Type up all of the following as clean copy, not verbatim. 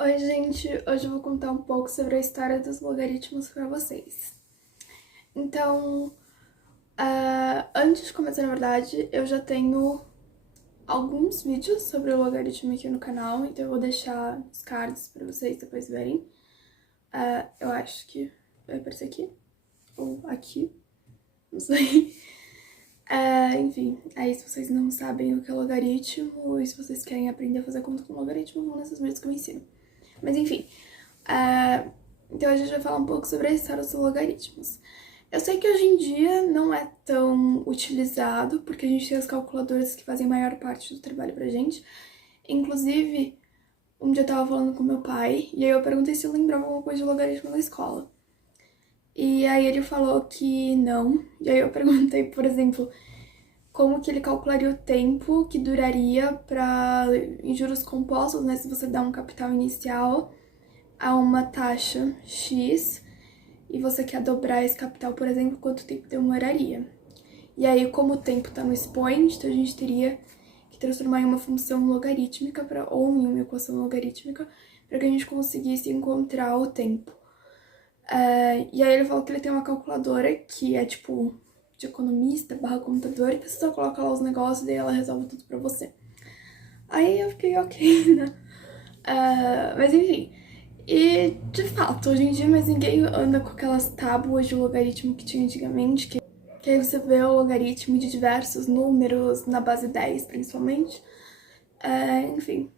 Oi, gente! Hoje eu vou contar um pouco sobre a história dos logaritmos para vocês. Então, antes de começar, na verdade, eu já tenho alguns vídeos sobre o logaritmo aqui no canal, então eu vou deixar os cards para vocês depois verem. Eu acho que vai aparecer aqui, ou aqui, não sei. Enfim, aí se vocês não sabem o que é logaritmo, e se vocês querem aprender a fazer conta com logaritmo, vão nesses vídeos que eu ensino. Mas enfim, então a gente vai falar um pouco sobre a história dos logaritmos. Eu sei que hoje em dia não é tão utilizado, porque a gente tem as calculadoras que fazem a maior parte do trabalho pra gente. Inclusive, um dia eu tava falando com meu pai, e aí eu perguntei se eu lembrava alguma coisa de logaritmo na escola. E aí ele falou que não, e aí eu perguntei, por exemplo, como que ele calcularia o tempo que duraria em juros compostos, né, se você dá um capital inicial a uma taxa X e você quer dobrar esse capital, por exemplo, quanto tempo demoraria. E aí, como o tempo está no expoente, então a gente teria que transformar em uma função logarítmica ou em uma equação logarítmica para que a gente conseguisse encontrar o tempo. E aí ele falou que ele tem uma calculadora que é tipo de economista barra computador, que você só coloca lá os negócios e ela resolve tudo pra você. Aí eu fiquei ok, né? Mas enfim, e, de fato, hoje em dia mais ninguém anda com aquelas tábuas de logaritmo que tinha antigamente, que aí você vê o logaritmo de diversos números, na base 10 principalmente. Enfim.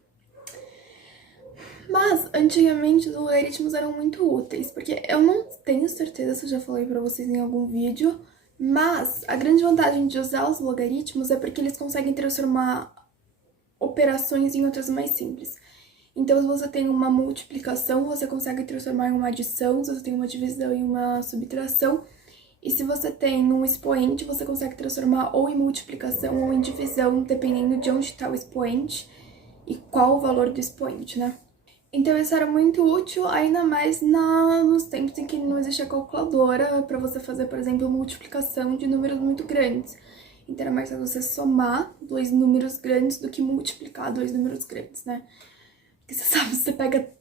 Mas, antigamente, os logaritmos eram muito úteis, porque eu não tenho certeza se eu já falei pra vocês em algum vídeo, mas a grande vantagem de usar os logaritmos é porque eles conseguem transformar operações em outras mais simples. Então, se você tem uma multiplicação, você consegue transformar em uma adição, se você tem uma divisão em uma subtração, e se você tem um expoente, você consegue transformar ou em multiplicação ou em divisão, dependendo de onde está o expoente e qual o valor do expoente, né? Então isso era muito útil, ainda mais nos tempos em que não existia calculadora para você fazer, por exemplo, multiplicação de números muito grandes. Então era mais fácil você somar dois números grandes do que multiplicar dois números grandes, né? Porque você sabe, você pega,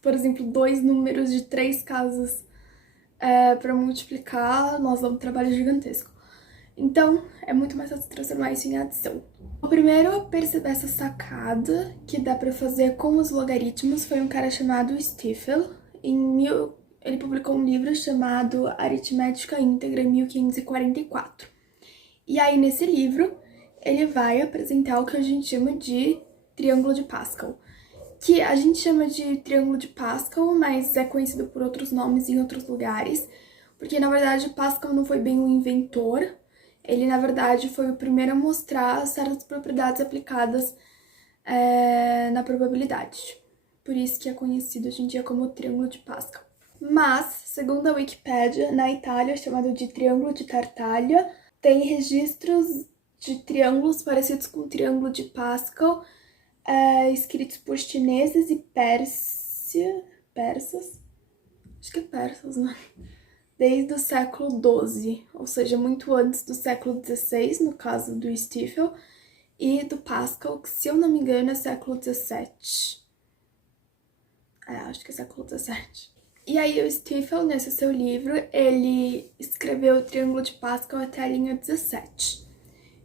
por exemplo, dois números de três casas para multiplicar, nós dá um trabalho gigantesco. Então, é muito mais fácil transformar isso em adição. O primeiro a perceber essa sacada que dá para fazer com os logaritmos foi um cara chamado Stiefel. Ele publicou um livro chamado Aritmética Íntegra em 1544. E aí, nesse livro, ele vai apresentar o que a gente chama de triângulo de Pascal. Que a gente chama de triângulo de Pascal, mas é conhecido por outros nomes em outros lugares, porque na verdade Pascal não foi bem um inventor, ele na verdade foi o primeiro a mostrar certas propriedades aplicadas na probabilidade. Por isso que é conhecido hoje em dia como triângulo de Pascal. Mas, segundo a Wikipédia, na Itália, chamado de triângulo de Tartaglia, tem registros de triângulos parecidos com o triângulo de Pascal, escritos por chineses e persas, acho que é persas, né? Desde o século XII, ou seja, muito antes do século XVI, no caso do Stiefel, e do Pascal, que se eu não me engano é século XVII. Acho que é século XVII. E aí o Stiefel, nesse seu livro, ele escreveu o Triângulo de Pascal até a linha 17.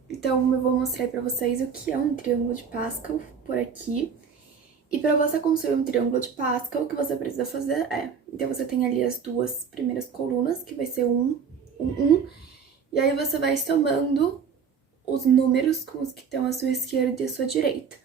Então eu vou mostrar para vocês o que é um triângulo de Pascal por aqui. E para você construir um triângulo de Pascal, o que você precisa fazer então você tem ali as duas primeiras colunas, que vai ser um, e aí você vai somando os números com os que estão à sua esquerda e à sua direita.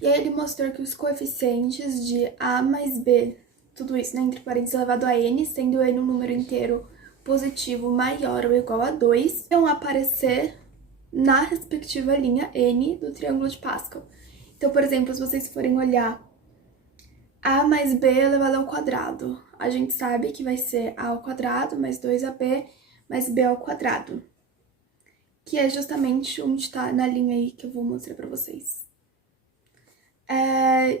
E aí ele mostrou que os coeficientes de A mais B, tudo isso, né, entre parênteses elevado a n, sendo n um número inteiro positivo maior ou igual a 2, vão aparecer na respectiva linha n do triângulo de Pascal. Então, por exemplo, se vocês forem olhar a mais b elevado ao quadrado, a gente sabe que vai ser a ao quadrado mais 2ab mais b ao quadrado, que é justamente onde está na linha aí que eu vou mostrar pra vocês.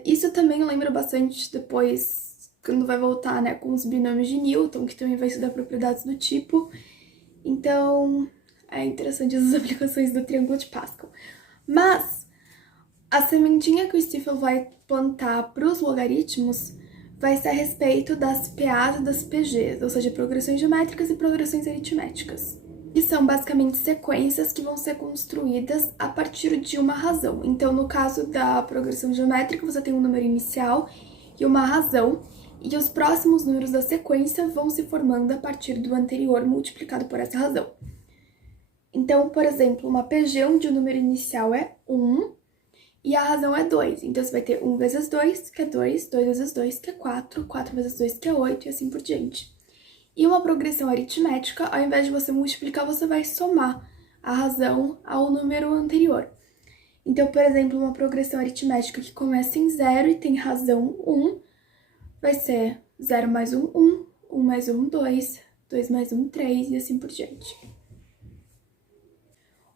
Isso também eu lembro bastante depois, quando vai voltar, né, com os binômios de Newton, que também vai estudar propriedades do tipo. Então, é interessante essas aplicações do triângulo de Pascal. Mas, A sementinha que o Stifel vai plantar para os logaritmos vai ser a respeito das PAs e das PGs, ou seja, progressões geométricas e progressões aritméticas, que são basicamente sequências que vão ser construídas a partir de uma razão. Então, no caso da progressão geométrica, você tem um número inicial e uma razão, e os próximos números da sequência vão se formando a partir do anterior multiplicado por essa razão. Então, por exemplo, uma PG onde o número inicial é 1 e a razão é 2. Então, você vai ter 1 vezes 2, que é 2, 2 vezes 2, que é 4, 4 vezes 2, que é 8, e assim por diante. E uma progressão aritmética, ao invés de você multiplicar, você vai somar a razão ao número anterior. Então, por exemplo, uma progressão aritmética que começa em 0 e tem razão 1, vai ser 0 mais 1, 1, 1 mais 1, 2, 2 mais 1, 3, e assim por diante.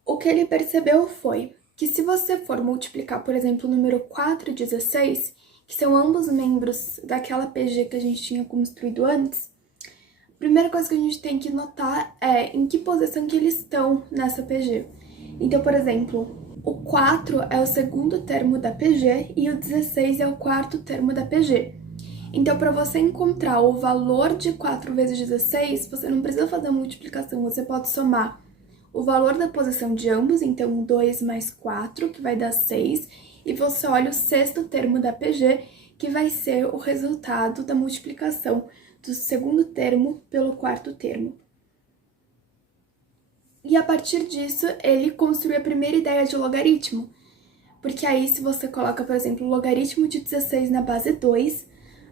O que ele percebeu foi que se você for multiplicar, por exemplo, o número 4 e 16, que são ambos membros daquela PG que a gente tinha construído antes, a primeira coisa que a gente tem que notar é em que posição que eles estão nessa PG. Então, por exemplo, o 4 é o segundo termo da PG e o 16 é o quarto termo da PG. Então, para você encontrar o valor de 4 vezes 16, você não precisa fazer a multiplicação, você pode somar o valor da posição de ambos, então 2 mais 4, que vai dar 6, e você olha o sexto termo da PG, que vai ser o resultado da multiplicação do segundo termo pelo quarto termo. E a partir disso, ele construiu a primeira ideia de logaritmo, porque aí se você coloca, por exemplo, o logaritmo de 16 na base 2,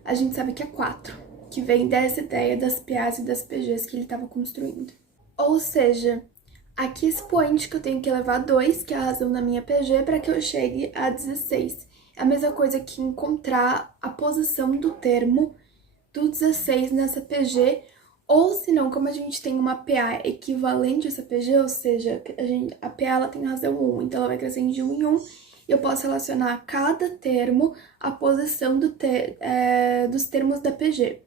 a gente sabe que é 4, que vem dessa ideia das PAs e das PGs que ele estava construindo. Ou seja, aqui expoente que eu tenho que levar 2, que é a razão da minha PG, para que eu chegue a 16. É a mesma coisa que encontrar a posição do termo do 16 nessa PG, ou se não, como a gente tem uma PA equivalente a essa PG, ou seja, a PA ela tem razão 1, então ela vai crescendo de 1 em 1, e eu posso relacionar a cada termo a posição dos termos da PG.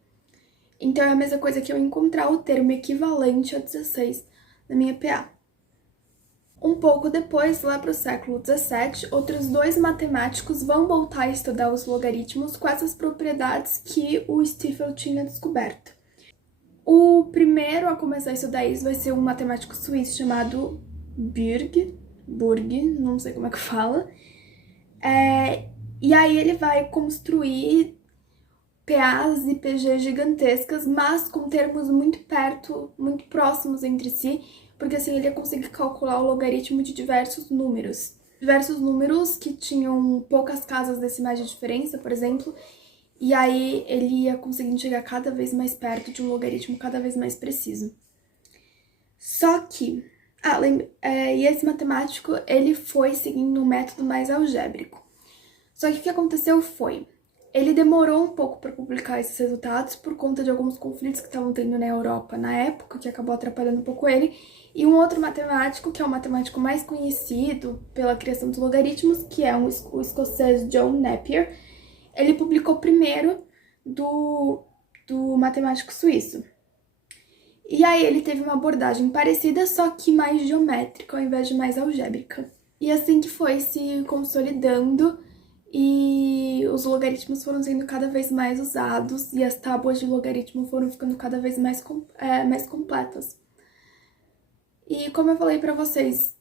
Então é a mesma coisa que eu encontrar o termo equivalente a 16 na minha PA. Um pouco depois, lá para o século XVII, outros dois matemáticos vão voltar a estudar os logaritmos com essas propriedades que o Stifel tinha descoberto. O primeiro a começar a estudar isso vai ser um matemático suíço chamado Burg, não sei como é que fala. E aí ele vai construir PAs e PGs gigantescas, mas com termos muito próximos entre si, porque assim ele ia conseguir calcular o logaritmo de diversos números. Diversos números que tinham poucas casas decimais de diferença, por exemplo, e aí ele ia conseguindo chegar cada vez mais perto de um logaritmo cada vez mais preciso. Só que, e esse matemático, ele foi seguindo um método mais algébrico. Só que o que aconteceu foi, ele demorou um pouco para publicar esses resultados por conta de alguns conflitos que estavam tendo na Europa na época, que acabou atrapalhando um pouco ele. E um outro matemático, que é o matemático mais conhecido pela criação dos logaritmos, que é o escocês John Napier, ele publicou primeiro do matemático suíço. E aí ele teve uma abordagem parecida, só que mais geométrica ao invés de mais algébrica. E assim que foi se consolidando, e os logaritmos foram sendo cada vez mais usados e as tábuas de logaritmo foram ficando cada vez mais completas. E como eu falei pra vocês,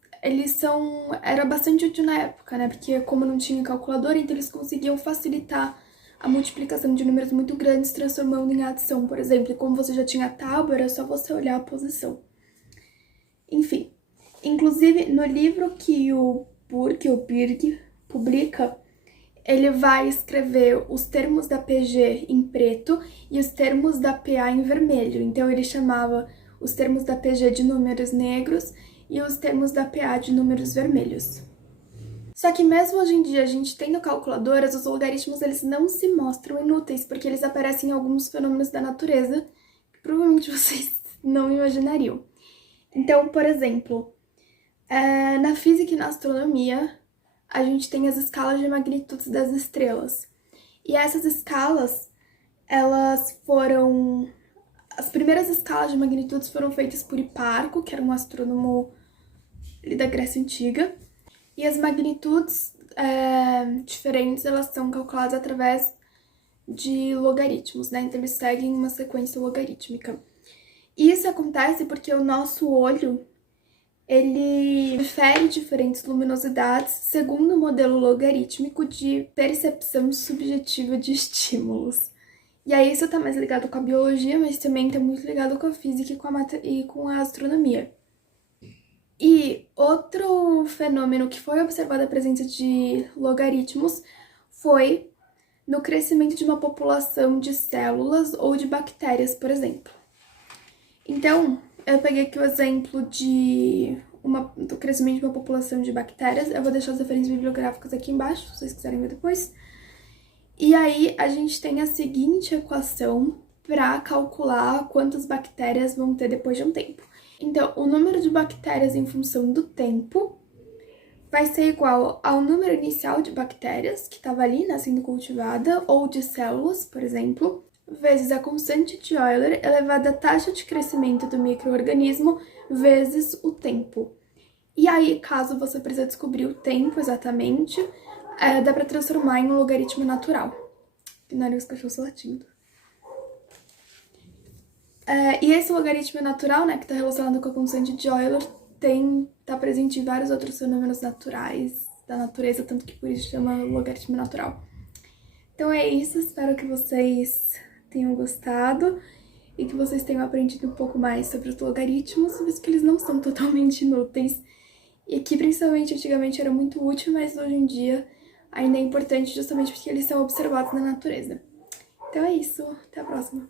era bastante útil na época, né? Porque como não tinha calculadora, então eles conseguiam facilitar a multiplicação de números muito grandes, transformando em adição, por exemplo. E como você já tinha a tábua, era só você olhar a posição. Enfim, inclusive no livro que o Burg publica, ele vai escrever os termos da PG em preto e os termos da PA em vermelho. Então ele chamava os termos da PG de números negros e os termos da PA de números vermelhos. Só que mesmo hoje em dia, a gente tendo calculadoras, os logaritmos eles não se mostram inúteis, porque eles aparecem em alguns fenômenos da natureza que provavelmente vocês não imaginariam. Então, por exemplo, na física e na astronomia, a gente tem as escalas de magnitudes das estrelas. E essas escalas, as primeiras escalas de magnitudes foram feitas por Hiparco, que era um astrônomo da Grécia Antiga. E as magnitudes diferentes, elas são calculadas através de logaritmos, né? Então eles seguem uma sequência logarítmica. Isso acontece porque o nosso olho, ele prefere diferentes luminosidades segundo o modelo logarítmico de percepção subjetiva de estímulos. E aí isso tá mais ligado com a biologia, mas também tá muito ligado com a física e com a astronomia. E outro fenômeno que foi observado a presença de logaritmos foi no crescimento de uma população de células ou de bactérias, por exemplo. Então, eu peguei aqui o exemplo do crescimento de uma população de bactérias. Eu vou deixar as referências bibliográficas aqui embaixo, se vocês quiserem ver depois. E aí, a gente tem a seguinte equação para calcular quantas bactérias vão ter depois de um tempo. Então, o número de bactérias em função do tempo vai ser igual ao número inicial de bactérias que estava ali, né, sendo cultivada, ou de células, por exemplo, vezes a constante de Euler elevada à taxa de crescimento do micro-organismo vezes o tempo. E aí, caso você precise descobrir o tempo exatamente, dá para transformar em um logaritmo natural. Ignorem os cachorros latindo. E esse logaritmo natural, né, que está relacionado com a constante de Euler, tá presente em vários outros fenômenos naturais da natureza, tanto que por isso chama logaritmo natural. Então é isso, espero que vocês tenham gostado e que vocês tenham aprendido um pouco mais sobre os logaritmos, visto que eles não são totalmente inúteis e que principalmente antigamente era muito útil, mas hoje em dia ainda é importante justamente porque eles são observados na natureza. Então é isso, até a próxima!